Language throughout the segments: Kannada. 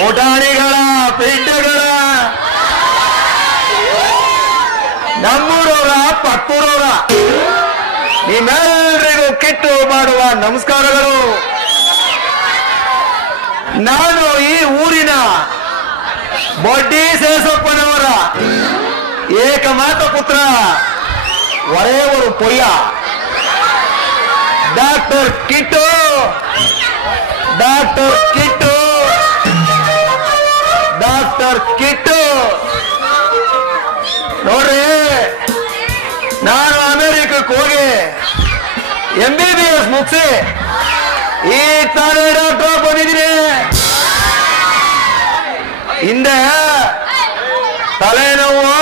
ಓಟಾಣಿಗಳ ಪೇಟೆಗಳ ನಮ್ಮೂರವರ ಪಕ್ಕೂರವರ ನಿಮ್ಮೆಲ್ಲರಿಗೂ ಕಿಟ್ಟು ಮಾಡುವ ನಮಸ್ಕಾರಗಳು. ನಾನು ಈ ಊರಿನ ಬಡ್ಡಿ ಸೇಸಪ್ಪನವರ ಏಕಮಾತ್ರ ಪುತ್ರ ಒರೆಯವರು ಪೊಯ್ಯ doctor Kittu doctor Kittu doctor Kittu ನೋಡ್ರಿ, ನಾನು ಅಮೆರಿಕಕ್ಕೆ ಹೋಗಿ MBBS ಮುಗಿಸಿ ಈ ತಾನೇ ಡಾಕ್ಟರ್ ಬಂದಿದ್ದೀನಿ. ಹಿಂದೆ ತಲೆನೋವು,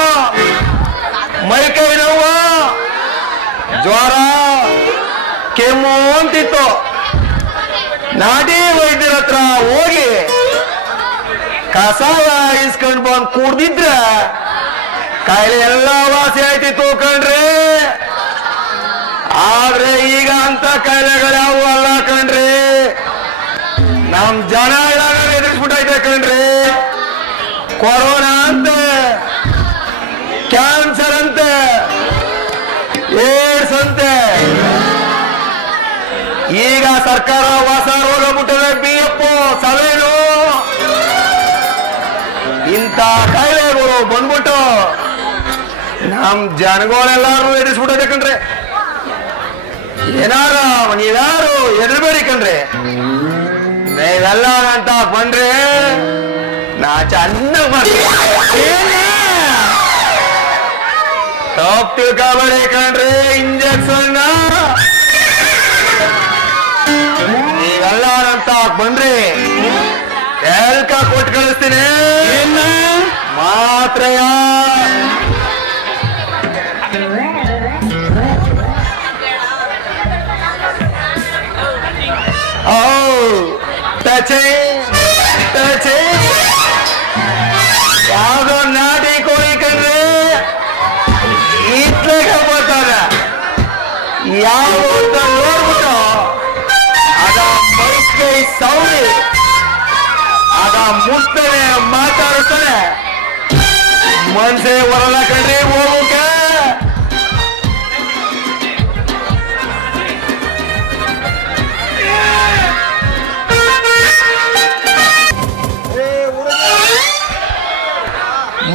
ಮೈಕೈ ನೋವು, ಜ್ವರ, ಕೆಮ್ಮು ಅಂತಿತ್ತು. ನಾಟಿ ವೈದ್ಯರ ಹತ್ರ ಹೋಗಿ ಕಸಾಯ ಇಸ್ಕೊಂಡ್ ಬಂದ್ ಕುಡ್ದಿದ್ರ ಕಾಯಿಲೆ ಎಲ್ಲ ವಾಸಿ ಆಯ್ತಿತ್ತು ಕಣ್ರಿ. ಆದ್ರೆ ಈಗ ಅಂತ ಕಾಯಿಲೆಗಳು ಅಲ್ಲ ಕಣ್ರಿ. ನಮ್ ಜನ ಎದುರಿಸ್ಬಿಟ್ಟೈತೆ ಕಣ್ರಿ. ಕೊರೋನಾ ಅಂತೆ, ಕ್ಯಾನ್ಸರ್ ಅಂತೆ, ಏಡ್ಸ್ ಅಂತೆ. ಈಗ ಸರ್ಕಾರ ಹೊಸ ರೋಗ ಬಿಟ್ಟರೆ BF, ಸವೇನು ಇಂಥ ಕಾಯಿಲೆಗಳು ಬಂದ್ಬಿಟ್ಟು ನಮ್ ಜನಗಳೆಲ್ಲಾರು ಎದುರಿಸ್ಬಿಟ್ಟೈತೆ ಕಣ್ರಿ. ನೀವ್ಯಾರು ಎದುರ್ಬೇಡಿ ಕಣ್ರಿ. ನೀವೆಲ್ಲ ಅಂತ ಬಂದ್ರೆ ನಾ ಚೆನ್ನಾಗಿ ಮಾಡ್ತೀನಿ. ತಪ್ಪು ತಿಳ್ಕೊಬೇಡಿ ಕಣ್ರಿ. ಇಂಜೆಕ್ಷನ್ ನೀವೆಲ್ಲ ಅಂತ ಬಂದ್ರಿ ಎಲ್ಕ ಕೊಟ್ಟು ಕಳಿಸ್ತೀನಿ. ಮಾತ್ರೆಯ ಯಾವ್ದೋ ನಾಟಿ ಕೋಳಿ ಕಣ್ರಿ. ಇತ್ಲಾಗ ಬರ್ತಾರ ಯಾವ ನೋಡ್ಬಿಟ್ಟು ಅದ ಮೈಕೈ ಸೌರಿ ಅದ ಮುಟ್ತಾನೆ ಮಾತಾಡ್ತಾನೆ. ಮನ್ಸೆ ಬರಲ್ಲ ಕಣ್ರಿ ಹೋಗಕ್ಕೆ.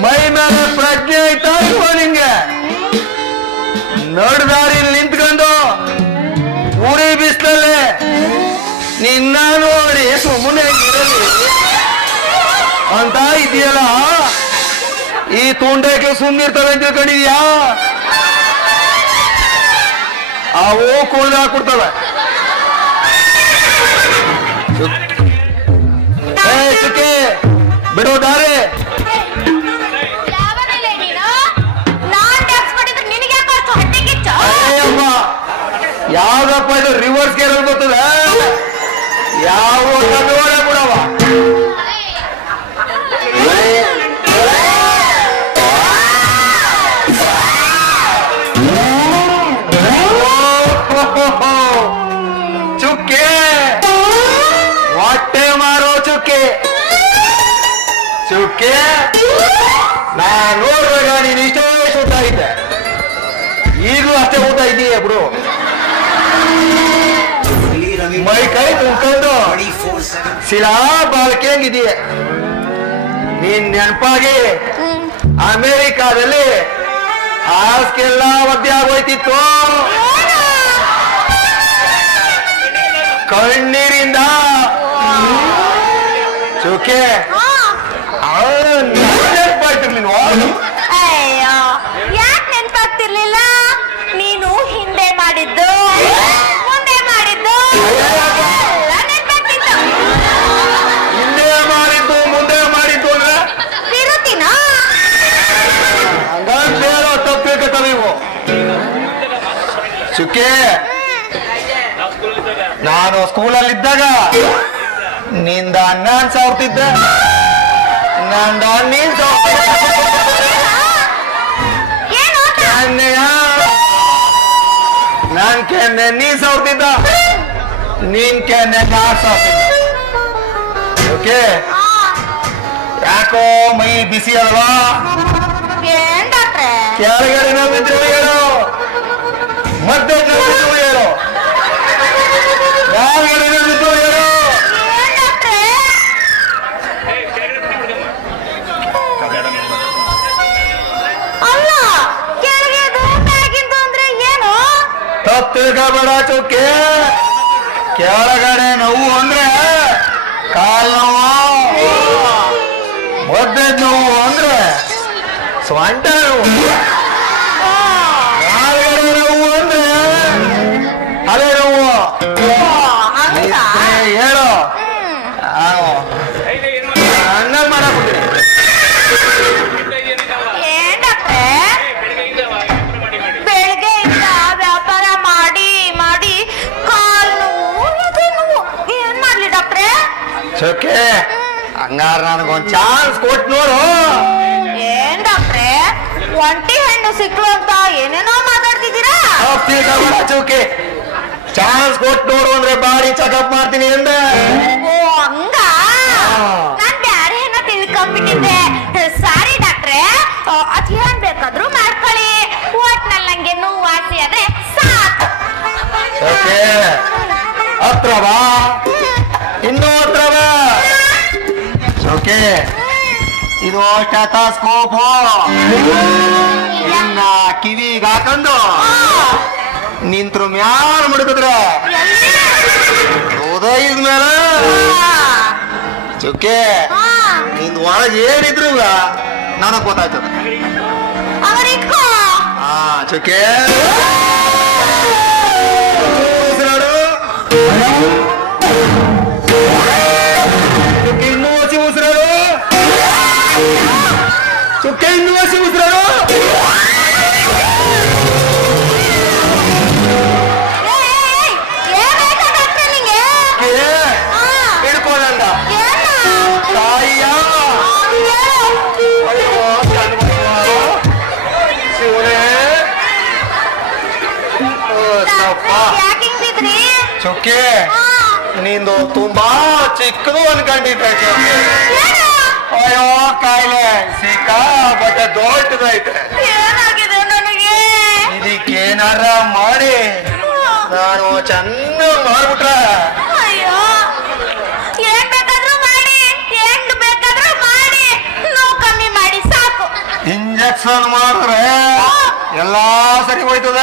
ಮೈ ಮೇಲೆ ಪ್ರಜ್ಞೆ ಐತಾ ಇಲ್ವ ನಿಂಗೆ? ನಡ್ದಾರಿಲಿ ನಿಂತ್ಕೊಂಡು ಉರಿ ಬಿಸ್ಲಲ್ಲೇ ನಿನ್ನ ನೋಡಿ ಸುಮ್ಮನೆ ಇರಲಿ ಅಂತ ಇದೆಯಲ್ಲ. ಈ ತುಂಡಕ್ಕೆ ಸುಮ್ಮನಿರ್ತವೆ ಅಂತ ತಿಳ್ಕೊಂಡಿದ್ಯಾ? ಅವು ಕುಳ್ದು ಹಾಕ್ಬಿಡ್ತವೆ. ಚುಕ್ಕೆ ಬಿಡೋ ದಾರೆ. ಯಾವ್ದಪ್ಪ ಇದು ರಿವರ್ಸ್ ಗೇರ್ ಬರ್ತದ? ಯಾವ ನೋಡೇ ಬಿಡವ. ಚುಕ್ಕೆ ಹೊಟ್ಟೆ ಮಾರೋ ಚುಕ್ಕೆ ಚುಕ್ಕೆ. ನಾನ್ ನೋಡ್ಬೇಕ ನೀನ್ ಇಷ್ಟೇ ಊಟ ಇದ್ದೆ, ಈಗಲೂ ಅಷ್ಟೇ ಊಟ ಇದೀಯ ಬಿಡು. ಮೈ ಕೈ ತುಂಬ್ಕೊಂಡು ಶಿಲಾ ಬಾಳ್ಕೆ ಹಂಗಿದೀಯ. ನೀನ್ ನೆನಪಾಗಿ ಅಮೆರಿಕಾದಲ್ಲಿ ಹಾಸ್ಗೆಲ್ಲ ಒದ್ದೆ ಆಗೋಯ್ತಿತ್ತು. ಕಣ್ಣೀರಿಂದ ಚುಕ್ಕೆ ನೆನಪಾಯ್ತಿರ್ಲಿಲ್ಲ. ಅಯ್ಯೋ ಯಾಕೆ ನೆನ್ಪಾಗ್ತಿರ್ಲಿಲ್ಲ? ನೀನು ಹಿಂದೆ ಮಾಡಿದ್ದು ಮುಂದೆ ಮಾಡಿದ್ದು ನೆನ್ಪಾಗ್ತಿತ್ತು. ಹಿಂದೆ ಮಾಡಿದ್ದು ಮುಂದೆ ಮಾಡಿದ್ದು ಅಂದ್ರೆ ತಿರುತಿನ ಹಂಗಾಗಿ ಬೇರೆ ತಪ್ಪಿಕತ್ತ ನೀವು. ಚುಕ್ಕೆ ನಾನು ಸ್ಕೂಲಲ್ಲಿದ್ದಾಗ ನಿಂದ ಅನ್ನ ಸಾವ್ತಿದ್ದೆ, ನಂದ ನೀನ್ ನಾನ್ ಕೆನ್ನೆ ನೀ ಸಾವ್ತಿದ್ದ, ನೀನ್ ಕೆನ್ನೆ ನಾನ್ ಸಾವ್ತಿದ್ದ. ಓಕೆ ಯಾಕೋ ಮೈ ಬಿಸಿ ಅಲ್ವಾ? ಏನ್ ಡಾಕ್ಟ್ರೆ? ಕೆಳಗಡೆ ನೋವಿದ್ರು ಹೇಳು, ಮತ್ತೆ ನೋವಿದ್ರು ಹೇಳು, ಕೆಳಗಡೆ ನೋವಿದ್ರು ಹೇಳು. ಏನ್ ಡಾಕ್ಟ್ರೆ? ಅಲ್ಲ ಕೆಳಗೆ ಮ್ಯಾಗಿಂದು ಅಂದ್ರೆ ಏನು? ತಪ್ಪು ತಿಳ್ಕೊಬೇಡ ಚೌಕೆ. ಕೆಳಗಡೆ ನೋವು ಅಂದ್ರೆ ಕಾಲ್ ನೋವು, ಒದ್ದೆ ನೋವು ಅಂದ್ರೆ ಸ್ವಂಟ ನೋವು, ಕೆಳಗಡೆ ನೋವು ಅಂದ್ರೆ ಅಲೆ ನೋವು. ಹೇಳು ಅನ್ನ ಮಾಡಬಿಡ್ತೀನಿ. ಏನ್ ಡಾಕ್ಟ್ರೆ? ಬೆಳಗ್ಗೆಯಿಂದ ವ್ಯಾಪಾರ ಮಾಡಿ ಮಾಡಿ ಕಾಲು ನೋವು ಎದೆ ನೋವು. ಏನ್ ಮಾಡ್ಲಿ ಡಾಕ್ಟ್ರೆ? ಚೌಕೆ ಹಂಗಾರ ನನಗೊಂದ್ ಚಾನ್ಸ್ ಕೊಟ್ಟು ನೋಡು. ಏನ್ ಡಾಕ್ಟ್ರೆ ಒಂಟಿ ಹೆಣ್ಣು ಸಿಕ್ಳು ಅಂತ ಏನೇನೋ ಮಾತಾಡ್ತಿದ್ದೀರಾ? ತಿಳ್ಕೊಬೇಡ ಚೌಕೆ, ಚಾನ್ಸ್ ಕೊಟ್ಟು ನೋಡು ಅಂದ್ರೆ ಬಾಡಿ ಚೆಕಪ್ ಮಾಡ್ತೀನಿ ಅಂದೆ. ಓ ಹಂಗ? ನಾನ್ ಬ್ಯಾರೆ ಏನೋ ತಿಳ್ಕೊಂಡ್ಬಿಟ್ಟಿದ್ದೆ. ಸಾರಿ ಡಾಕ್ಟ್ರೆ, ಅದ್ ಏನ್ ಬೇಕಾದ್ರೂ ಮಾಡ್ಕೊಳ್ಳಿ, ಒಟ್ನಲ್ಲಿ ನಂಗೆ ನೋವು ವಾಸಿ ಆದ್ರೆ ಸಾಕು. ಓಕೆ ಹತ್ರ ಬಾ, ಇನ್ನೂ ಹತ್ರ ಬಾ. ಓಕೆ ಇದು ಸ್ಟೆಥೋಸ್ಕೋಪ್ ಇನ್ನ ಕಿವಿಗೆ ಹಾಕೊಂಡು ನಿಂತ್ರು ಮ್ಯಾಲ ಮುಡುಕಿದ್ರೆ ಉದಯದ ಮೇಲೆ ಚುಕ್ಕೆ ನಿಂದ ಒಳಗೆ ಏನಿದ್ರು ನನಗ್ ಗೊತ್ತಾಯ್ತದ. ಹಾ ಚುಕ್ಕೆ ಉಸಿರಾಡು, ಚುಕ್ಕೆ ಇನ್ನೂ ಹಸಿ ಉಸಿರಾಡು, ಚುಕ್ಕೆ ಇನ್ನೂ ಹಸಿ ಉಸಿರಾಡು. ಹಿಡ್ಕೊಂಡ ತಾಯಿಯ ಶಿವನೇ ಚುಕ್ಕೆ ನಿಂದು ತುಂಬಾ ಚಿಕ್ಕದು ಅನ್ಕೊಂಡಿದ್ದೆ ಚುಕ್ಕೆ. ಅಯ್ಯೋ ಕಾಯಿಲೆ ಸಿಕ್ಕಾಪಟ್ಟೆ ದೊಡ್ಡದೈತೆ. ಇದಕ್ಕೇನಾರ ಮಾಡಿ ನಾನು ಚೆನ್ನಾಗಿ ಮಾಡ್ಬಿಟ್ರೆ ಅಯ್ಯೋ ಏನ್ ಬೇಕಾದ್ರೂ ಮಾಡಿ, ಹೆಂಗ್ ಬೇಕಾದ್ರೂ ಮಾಡಿ, ನೋವು ಕಮ್ಮಿ ಮಾಡಿ ಸಾಕು. ಇಂಜೆಕ್ಷನ್ ಮಾಡಿದ್ರೆ ಎಲ್ಲಾ ಸರಿ ಹೋಯ್ತದ.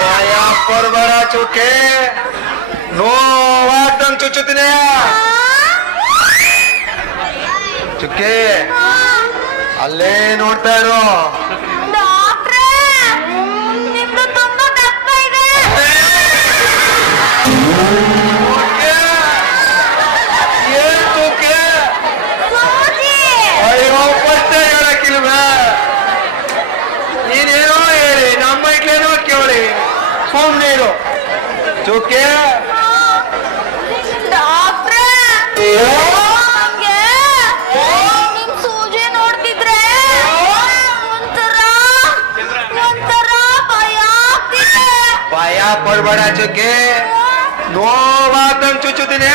ಭಯ ಪಡ್ಬೇಡ ಚುಕ್ಕೆ, ನೋವಾಗ್ದಂಗ್ ಚುಚ್ಚುತ್ತೀನಿ. ಚುಕ್ಕೆ ಅಲ್ಲೇ ನೋಡ್ತಾ ಇರು. ಡಾಕ್ಟ್ರೇ ನಿಮ್ದು ತುಂಬಾ ದಪ್ಪ ಇದೆ. ಏನ್ ಚುಕ್ಕೆ? ಅಯ್ಯೋ ಪಟ್ಟೆ ಹೇಳಕ್ಕಿಲ್ವ? ನೀನೇನೋ ಹೇಳಿ ನಮ್ಮ ಮೈಕ್ಲೇನೋ ಕೇಳಿ ಸುಮ್ಮನೆ ಇರು ಚುಕ್ಕೆ. ಡಾಕ್ಟ್ರೇ ನಿಮ್ ಸೂಜಿ ನೋಡ್ತಿದ್ರೆ ಒಂಥರ ಭಯ ಆಗ್ತಿದೆ. ಭಯ ಪಡ್ಬೇಡ ಚುಕ್ಕೆ, ನೋವಾಗ್ದಂಗ್ ಚುಚ್ಚುತ್ತೀನಿ.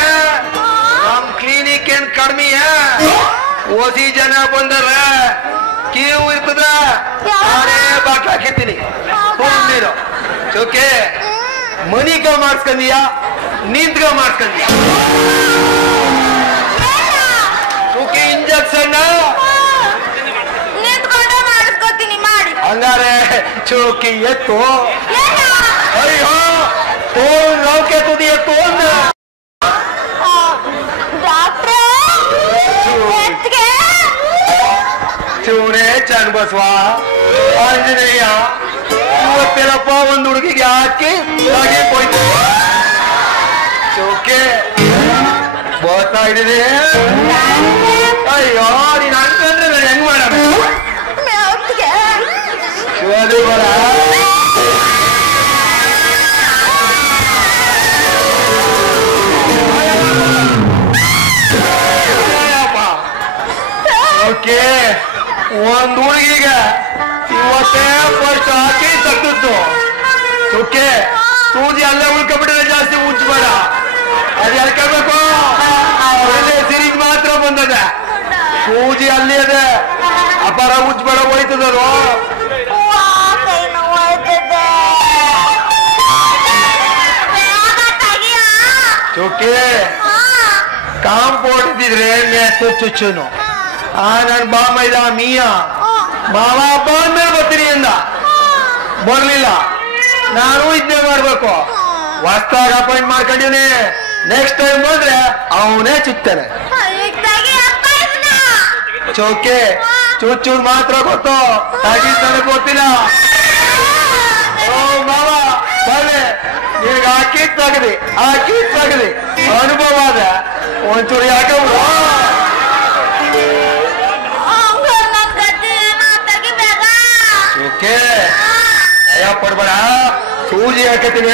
ನಮ್ ಕ್ಲಿನಿಕ್ ಏನ್ ಕಡಿಮೆ, ಓಸಿ ಜನ ಬಂದಾರ, ಕೀವು ಇರ್ತದ, ನಾನೇ ಬಾಕ್ಲ ಹಾಕಿರ್ತೀನಿ. ಸುಮ್ಮನಿರು ಚುಕ್ಕೆ. ಮನಿಗ ಮಾಡ್ಸ್ಕಂದೀಯ ನಿಂತ್ಗ ಮಾಡ್ಸ್ಕಂದೀಯ ಚುಕ್ಕೆ? ಇಂಜೆಕ್ಷನ್ ನಿಂತ್ಕೊಂಡೆ ಮಾಡಿಸ್ಕೊತೀನಿ ಮಾಡಿ. ಹಂಗಾರೆ ಚುಕ್ಕಿ ಎತ್ತು. ಅಯ್ಯೋ ತೋಲ್ ನೌಕೆ ತುದಿ ಎತ್ತು ಅಂದ ಬಸವ ಆಂಜನೇಯ ಇವತ್ತೆಲ್ಲಪ್ಪ ಒಂದು ಹುಡುಗಿಗೆ ಹಾಕಿ ಹಾಗೆ ಹೋಯ್ತು ಚೌಕೆ ಬೋತಾ ಇದ್ದೀನಿ ಅಯ್ಯೋ ನೀನ್ ಅನ್ಕೊಂಡ್ರೆ ನಾನು ಹೆಂಗ್ ಮಾಡಬೇಕು ಶಿವಾದಿ ಬರ ಓಕೆ ಒಂದ್ ಹುಡುಗಿಗೆ ಇವತ್ತೇ ಫಸ್ಟ್ ಹಾಕಿ ತಗ್ದಿತ್ತು ಓಕೆ ಸೂಜಿ ಅಲ್ಲೇ ಉಳ್ಕೊಬಿಟ್ರೆ ಜಾಸ್ತಿ ಉಜ್ಬೇಡ ಅದು ಎಳ್ಕೊಬೇಕು ಒಳ್ಳೆ ಸಿರೀಸ್ ಮಾತ್ರ ಬಂದದೆ ಸೂಜಿ ಅಲ್ಲಿ ಅದೇ ಅಪಾರ ಉಜ್ಬೇಡ ಹೋಯ್ತದದು ಓಕೆ ಕಾಂಪೌಂಡ್ ಇದ್ದಿದ್ರೆ ನೆಟ್ಟು ಚುಚ್ಚುನು ನನ್ ಬಾಮೈದ ಮೀಯ ಮಾವ ಬಂದ್ಮೇಲೆ ಬರ್ತೀನಿ ಅಂದ ಬರ್ಲಿಲ್ಲ ನಾನು ಇದನ್ನೇ ಮಾಡ್ಬೇಕು ಹೊಸ್ತಾಗ ಅಪಾಯಿಂಟ್ ಮಾಡ್ಕೊಂಡಿವ್ನಿ ನೆಕ್ಸ್ಟ್ ಟೈಮ್ ಬಂದ್ರೆ ಅವನೇ ಚುಚ್ತಾನೆ ಚೌಕೆ ಚುಚ್ಚುದ್ ಮಾತ್ರ ಗೊತ್ತು ತಾಗಿದ್ ನನಗ್ ಗೊತ್ತಿಲ್ಲ ಓ ಮಾವ ಬಾವೆ ನಿನಗೆ ಹಾಕಿದ್ ತಗದಿ ಅನುಭವ ಅದ ಒಂಚೂರು ಯಾಕೆ ಓಕೆ ಭಯ ಪಡ್ಬೇಡ ಸೂಜಿ ಹಾಕತೀನಿ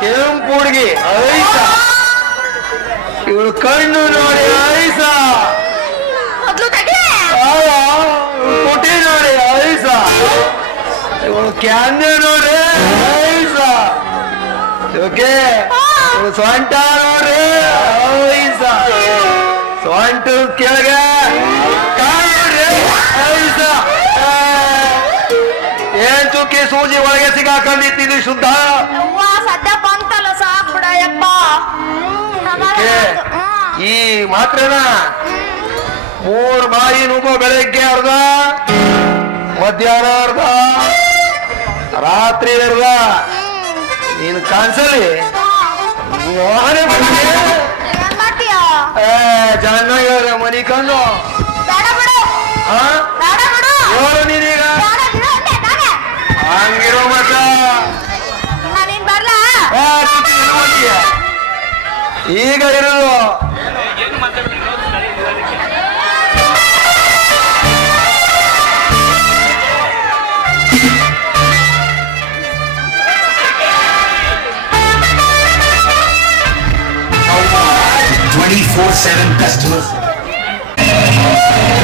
ಕೆಂಪು ಹುಡುಗಿ ಐಸ ಇವಳು ಕಣ್ಣು ನೋಡಿ ಐಸ ಕೊಟ್ಟಿ ನೋಡಿ ಐಸ ಇವಳು ಕ್ಯಾನ್ನೆ ನೋಡಿ ಐಸ ಓಕೆ ಇವಳು ಸೊಂಟ ನೋಡಿ ಐಸ ಸೊಂಟು ಕೆಳಗೆ ಏನ್ ಚುಕ್ಕಿ ಸೂಜಿ ಒಳಗೆ ಸಿಗಾಕೊಂಡಿದ್ದೀನಿ ಶುದ್ಧ ಸದ್ಯ ಬಂತಲ್ಲ ಸಾಕ್ ಬಿಡಯಪ್ಪ ಈ ಮಾತ್ರನ 3 ಬಾಯಿ ನುಗ್ಗೋ ಬೆಳಗ್ಗೆ ಅರ್ಧ ಮಧ್ಯಾಹ್ನ ಅರ್ಧ ರಾತ್ರಿ ಅರ್ಧ ನೀನು ಕಾಣಿಸಲಿ ಚೆನ್ನಾಗಿ ಮನಿ ಕಂಡು ಹೇಳು ನೀನೀಗ ಹಂಗಿರೋ ಮತ್ತ ಈಗ ಇರೋದು Customers